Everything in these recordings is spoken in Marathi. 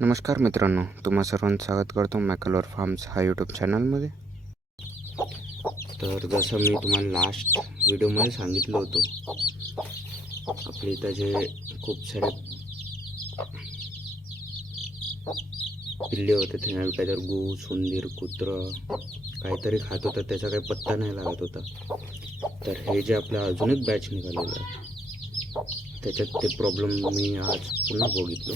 नमस्कार मित्रांनो तुम्हा सर्वांचं स्वागत करतो मॅकलवर फार्म्स हा यूट्यूब चॅनलमध्ये. तर जसं मी तुम्हाला लास्ट व्हिडिओमध्ये सांगितलं होतं आपल्या इथं जे खूप सारे पिल्ले होते त्यांना काहीतरी गू सुंदीर कुत्रं काहीतरी खात होतं त्याचा काही पत्ता नाही लागत होता. तर हे जे आपलं अजून एक बॅच निघालेलं आहे त्याच्यात ते प्रॉब्लेम मी आज पुन्हा बघितलो.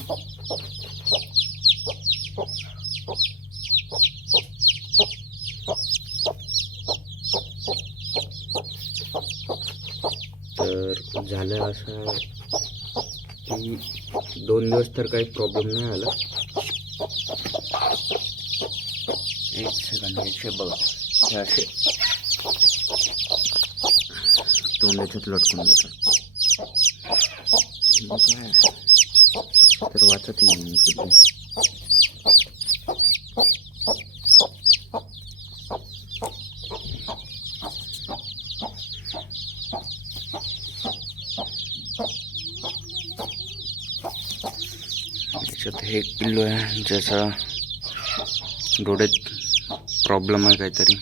तर झालं असं की दोन दिवस तर काही प्रॉब्लेम नाही आला. एक सेकंड याचे बघा. हे असे. तोंडाच्यात लटकून देतात. काय? तर वाचत नाही मी त्याच्यात हे एक पिल्लू आहे ज्याचा डोळ्यात प्रॉब्लेम आहे काहीतरी.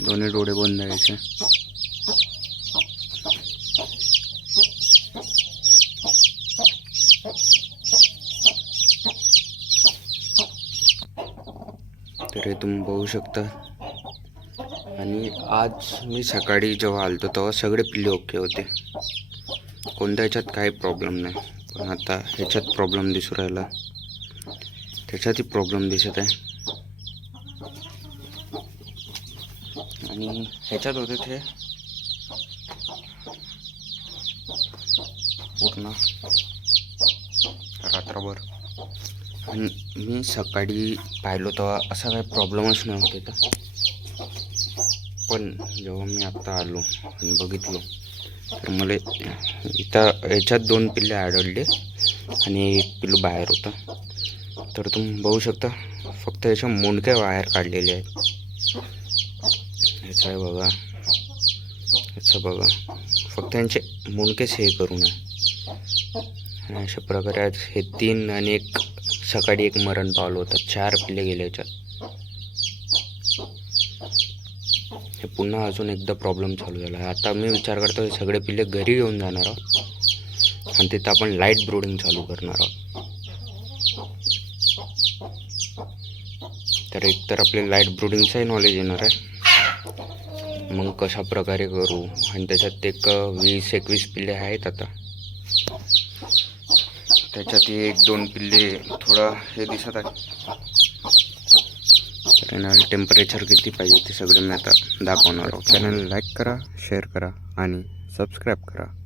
दोन्ही डोळे बंद आहे तर हे तुम्ही बघू शकता. आणि आज मी सकाळी जेव्हा आलतो तेव्हा सगळे पिल्ले ओके होते. कोणत्या ह्याच्यात काही प्रॉब्लेम नाही. पण आता ह्याच्यात प्रॉब्लेम दिसू राहिला. त्याच्यातही प्रॉब्लेम दिसत आहे. आणि ह्याच्यात होते ते पूर्ण रात्रभर. आणि मी सकाळी पाहिलो तेव्हा असा काही प्रॉब्लेमच नव्हते तर पण जेव्हा मी आत्ता आलो आणि बघितलो तर मला इथं याच्यात दोन पिल्ले आढळले आणि एक पिल्लू बाहेर होतं. तर तुम्ही बघू शकता फक्त याच्या मुंडक्या बाहेर काढलेले आहेत. याचा आहे बघा. याचं बघा. फक्त यांचे मुंडकेच हे करू नये आणि अशा प्रकारे आज हे तीन आणि एक सकाळी एक मरण पावलं होतं. चार पिल्ले गेले याच्यात. हे पुन्हा अजून एकदा प्रॉब्लेम चालू झाला. आहे आता मी विचार करतो हे सगळे पिल्ले घरी घेऊन जाणार आहोत. आणि तिथं आपण लाइट ब्रोडिंग चालू करणार आहोत. तर एकतर आपले लाइट ब्रोडिंगचंही नॉलेज येणार आहे. मग कशा प्रकारे करू? आणि त्याच्यात एक वीस एकवीस पिल्ले आहेत आता. त्याच्यात एक दोन पिल्ले थोडं हे दिसत आहे तर टेम्परेचर किती पाहिजे ते सगळे मी आता दाखवणार आहोत. चॅनल लाईक करा शेअर करा आणि सबस्क्राईब करा.